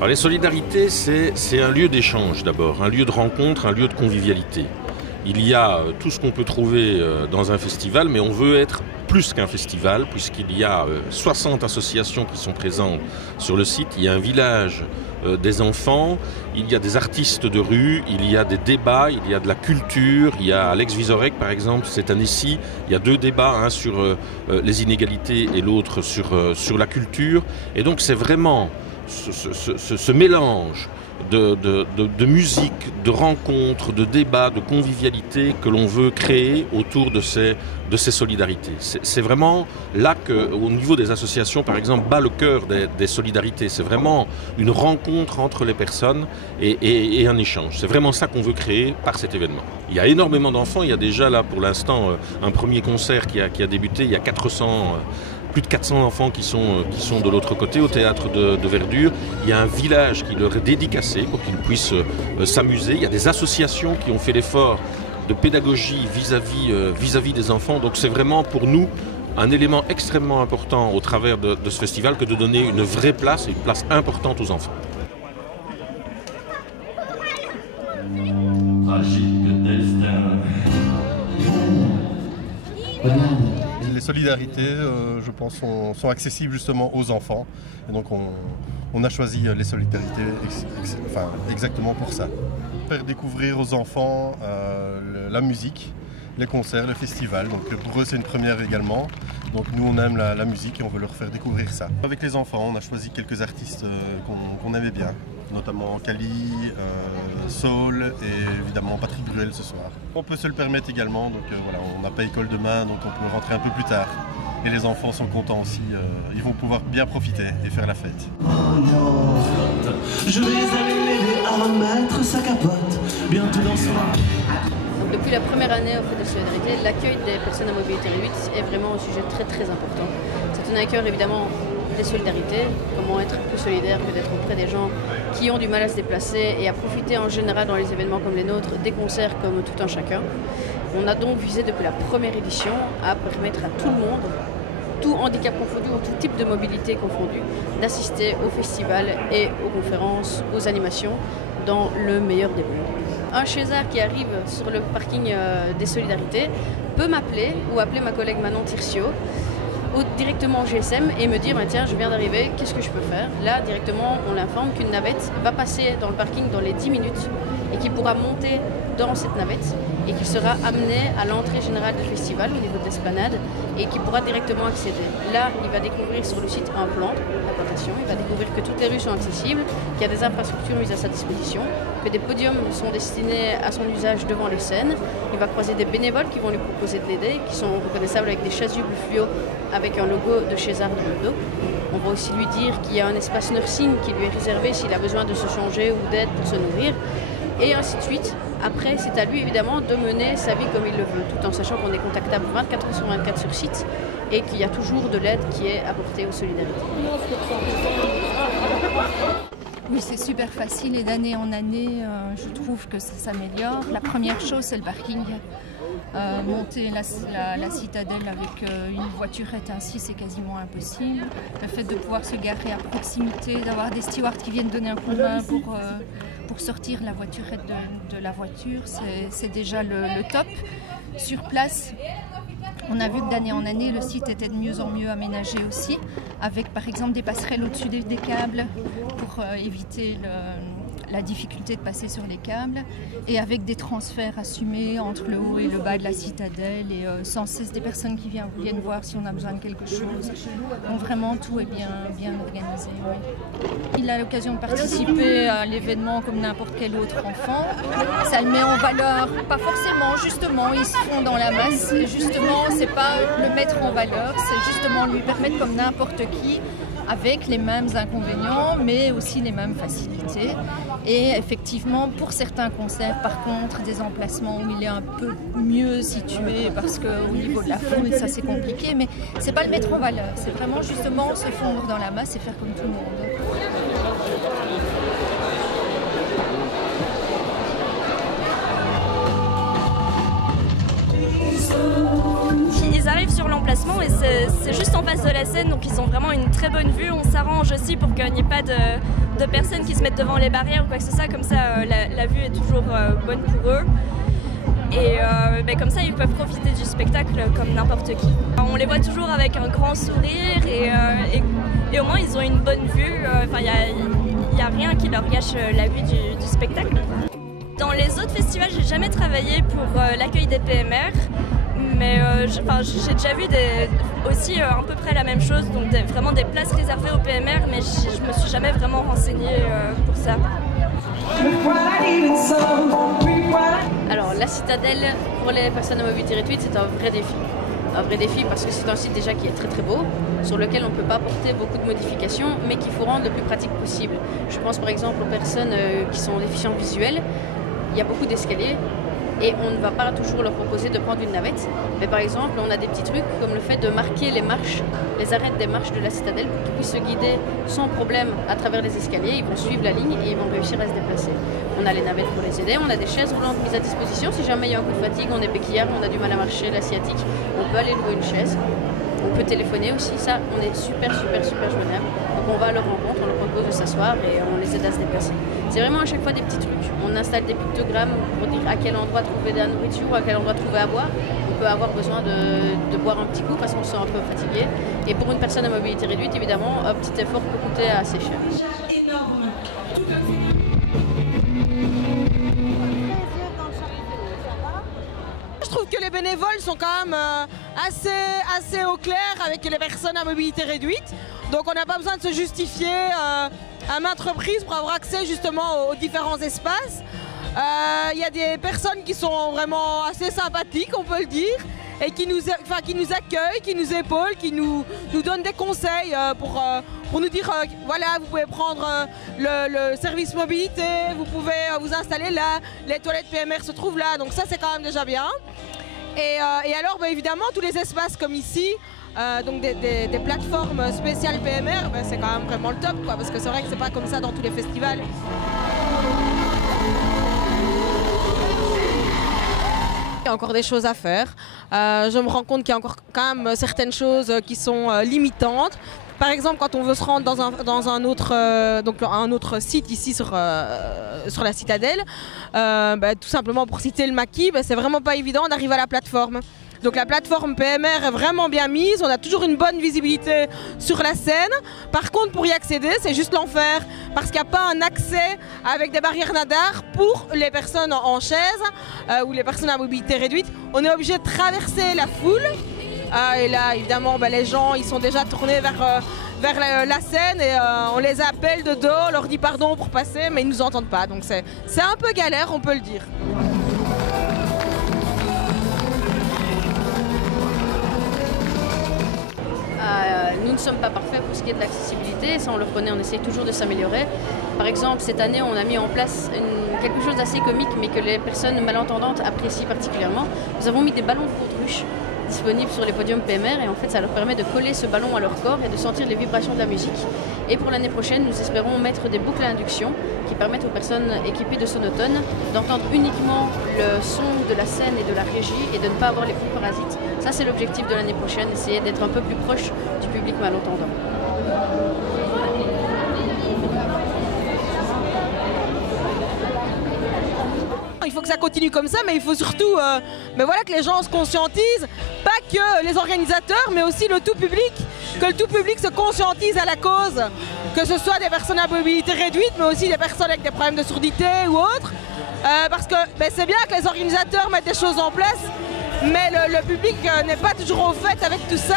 Alors les solidarités, c'est un lieu d'échange d'abord, un lieu de rencontre, un lieu de convivialité. Il y a tout ce qu'on peut trouver dans un festival, mais on veut être plus qu'un festival, puisqu'il y a 60 associations qui sont présentes sur le site. Il y a un village des enfants, il y a des artistes de rue, il y a des débats, il y a de la culture. Il y a Alex Vizorek, par exemple, cette année-ci. Il y a 2 débats, un sur les inégalités et l'autre sur la culture. Et donc c'est vraiment ce mélange de musique, de rencontres, de débats, de convivialité que l'on veut créer autour de ces solidarités. C'est vraiment là qu'au niveau des associations, par exemple, bat le cœur des solidarités. C'est vraiment une rencontre entre les personnes et un échange. C'est vraiment ça qu'on veut créer par cet événement. Il y a énormément d'enfants. Il y a déjà là pour l'instant un premier concert qui a débuté. Il y a plus de 400 enfants qui sont de l'autre côté, au théâtre de Verdure. Il y a un village qui leur est dédicacé pour qu'ils puissent s'amuser. Il y a des associations qui ont fait l'effort de pédagogie vis-à-vis des enfants. Donc c'est vraiment pour nous un élément extrêmement important au travers de ce festival que de donner une vraie place, une place importante aux enfants. Les solidarités, je pense, sont accessibles justement aux enfants. Et donc on a choisi les solidarités exactement pour ça. Faire découvrir aux enfants la musique, les concerts, le festival. Donc pour eux c'est une première également. Donc nous on aime la musique et on veut leur faire découvrir ça. Avec les enfants on a choisi quelques artistes qu'on aimait bien, notamment Kali, Saul et évidemment Patrick Bruel ce soir. On peut se le permettre également, donc voilà, on n'a pas école demain donc on peut rentrer un peu plus tard. Et les enfants sont contents aussi, ils vont pouvoir bien profiter et faire la fête. Je vais aller l'aider à remettre sa capote, bientôt dans son... Depuis la première année au Fête de Solidarité, l'accueil des personnes à mobilité réduite est vraiment un sujet très très important. C'est un accueil évidemment des solidarités, comment être plus solidaire que d'être auprès des gens qui ont du mal à se déplacer et à profiter en général dans les événements comme les nôtres, des concerts comme tout un chacun. On a donc visé depuis la première édition à permettre à tout le monde, tout handicap confondu ou tout type de mobilité confondu, d'assister au festival et aux conférences, aux animations dans le meilleur des mondes. Un César qui arrive sur le parking des Solidarités peut m'appeler ou appeler ma collègue Manon Tircio directement au GSM et me dire tiens je viens d'arriver, qu'est-ce que je peux faire? Là directement on l'informe qu'une navette va passer dans le parking dans les 10 minutes et qu'il pourra monter dans cette navette et qu'il sera amené à l'entrée générale du festival au niveau de l'esplanade et qu'il pourra directement accéder. Là il va découvrir sur le site un plan d'implantation, il va découvrir que toutes les rues sont accessibles, qu'il y a des infrastructures mises à sa disposition, que des podiums sont destinés à son usage devant les scènes. Il va croiser des bénévoles qui vont lui proposer de l'aider, qui sont reconnaissables avec des chasubles fluo avec un logo de César dans le dos. On va aussi lui dire qu'il y a un espace nursing qui lui est réservé s'il a besoin de se changer ou d'aide pour se nourrir, et ainsi de suite. Après, c'est à lui évidemment de mener sa vie comme il le veut, tout en sachant qu'on est contactable 24 heures sur 24 sur site et qu'il y a toujours de l'aide qui est apportée aux solidarités. Oui, c'est super facile et d'année en année, je trouve que ça s'améliore. La première chose, c'est le parking. Monter la citadelle avec une voiturette ainsi, c'est quasiment impossible. Le fait de pouvoir se garer à proximité, d'avoir des stewards qui viennent donner un coup de main pour sortir la voiturette de la voiture, c'est déjà le top. Sur place, on a vu que d'année en année, le site était de mieux en mieux aménagé aussi, avec par exemple des passerelles au-dessus des câbles pour éviter la difficulté de passer sur les câbles, et avec des transferts assumés entre le haut et le bas de la citadelle, et sans cesse des personnes qui viennent voir si on a besoin de quelque chose. Donc vraiment tout est bien organisé. Oui. Il a l'occasion de participer à l'événement comme n'importe quel autre enfant. Ça le met en valeur, pas forcément, justement, ils se font dans la masse. Et justement, c'est pas le mettre en valeur, c'est justement lui permettre comme n'importe qui, avec les mêmes inconvénients, mais aussi les mêmes facilités. Et effectivement, pour certains concerts, par contre, des emplacements où il est un peu mieux situé, parce qu'au niveau de la foule, ça c'est compliqué, mais c'est pas le mettre en valeur, c'est vraiment justement se fondre dans la masse et faire comme tout le monde. Ils arrivent sur l'emplacement et c'est juste en face de la scène, donc ils ont vraiment une très bonne vue. On s'arrange aussi pour qu'il n'y ait pas de de personnes qui se mettent devant les barrières ou quoi que ce soit, comme ça la vue est toujours bonne pour eux. Et comme ça, ils peuvent profiter du spectacle comme n'importe qui. On les voit toujours avec un grand sourire et au moins ils ont une bonne vue. Il n'y a rien qui leur gâche la vue du spectacle. Dans les autres festivals, j'ai jamais travaillé pour l'accueil des PMR, mais j'ai déjà vu aussi à peu près la même chose, donc vraiment des places réservées aux PMR, mais je me suis jamais vraiment renseignée pour ça. Alors la citadelle pour les personnes à mobilité réduite, c'est un vrai défi. Un vrai défi parce que c'est un site déjà qui est très très beau, sur lequel on ne peut pas apporter beaucoup de modifications, mais qu'il faut rendre le plus pratique possible. Je pense par exemple aux personnes qui sont déficients visuels. Il y a beaucoup d'escaliers et on ne va pas toujours leur proposer de prendre une navette. Mais par exemple, on a des petits trucs comme le fait de marquer les marches, les arêtes des marches de la citadelle pour qu'ils puissent se guider sans problème à travers les escaliers. Ils vont suivre la ligne et ils vont réussir à se déplacer. On a les navettes pour les aider, on a des chaises roulantes mises à disposition. Si jamais il y a un coup de fatigue, on est béquillard, on a du mal à marcher, la sciatique, on peut aller louer une chaise. On peut téléphoner aussi, ça, on est super joignable. Donc on va à leur rencontre, on leur propose de s'asseoir et on les aide à se déplacer. C'est vraiment à chaque fois des petits trucs. On installe des pictogrammes pour dire à quel endroit trouver de la nourriture, à quel endroit trouver à boire. On peut avoir besoin de boire un petit coup parce qu'on se sent un peu fatigué. Et pour une personne à mobilité réduite, évidemment, un petit effort peut coûter assez cher. Je trouve que les bénévoles sont quand même assez au clair avec les personnes à mobilité réduite. Donc on n'a pas besoin de se justifier à maintes reprises pour avoir accès justement aux différents espaces. Il y a des personnes qui sont vraiment assez sympathiques, on peut le dire, et qui nous accueillent, qui nous épaulent, qui nous donnent des conseils pour nous dire voilà, vous pouvez prendre le service mobilité, vous pouvez vous installer là, les toilettes PMR se trouvent là, donc ça c'est quand même déjà bien. Et alors évidemment tous les espaces comme ici, donc des plateformes spéciales PMR, c'est quand même vraiment le top quoi, parce que c'est vrai que c'est pas comme ça dans tous les festivals. Il y a encore des choses à faire. Je me rends compte qu'il y a encore quand même certaines choses qui sont limitantes. Par exemple, quand on veut se rendre dans un autre site ici sur la citadelle, tout simplement pour citer le maquis, c'est vraiment pas évident d'arriver à la plateforme. Donc la plateforme PMR est vraiment bien mise, on a toujours une bonne visibilité sur la scène. Par contre, pour y accéder, c'est juste l'enfer parce qu'il n'y a pas un accès avec des barrières nadar pour les personnes en chaise ou les personnes à mobilité réduite. On est obligé de traverser la foule. Et là, évidemment, les gens ils sont déjà tournés vers la scène et on les appelle de dos, on leur dit pardon pour passer, mais ils ne nous entendent pas. Donc c'est un peu galère, on peut le dire. Nous ne sommes pas parfaits pour ce qui est de l'accessibilité, ça on le reconnaît, on essaye toujours de s'améliorer. Par exemple, cette année, on a mis en place quelque chose d'assez comique, mais que les personnes malentendantes apprécient particulièrement. Nous avons mis des ballons de baudruche disponibles sur les podiums PMR et en fait ça leur permet de coller ce ballon à leur corps et de sentir les vibrations de la musique. Et pour l'année prochaine, nous espérons mettre des boucles à induction qui permettent aux personnes équipées de sonotones d'entendre uniquement le son de la scène et de la régie et de ne pas avoir les bruits parasites. Ça c'est l'objectif de l'année prochaine, essayer d'être un peu plus proche du public malentendant. Il faut que ça continue comme ça, mais il faut surtout que les gens se conscientisent, pas que les organisateurs, mais aussi le tout public, que le tout public se conscientise à la cause, que ce soit des personnes à mobilité réduite, mais aussi des personnes avec des problèmes de surdité ou autres, parce que c'est bien que les organisateurs mettent des choses en place, mais le public n'est pas toujours au fait avec tout ça,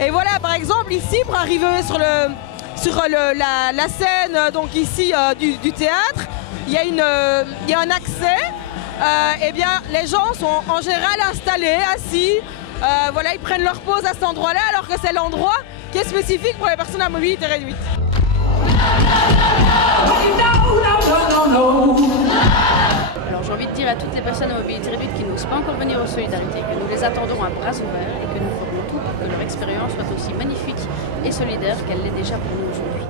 et voilà, par exemple, ici, pour arriver sur la scène, donc ici, du théâtre, il y a un accès, les gens sont en général installés, assis, ils prennent leur pause à cet endroit-là alors que c'est l'endroit qui est spécifique pour les personnes à mobilité réduite. Alors j'ai envie de dire à toutes les personnes à mobilité réduite qui n'osent pas encore venir aux Solidarités que nous les attendons à bras ouverts et que nous ferons tout pour que leur expérience soit aussi magnifique et solidaire qu'elle l'est déjà pour nous aujourd'hui.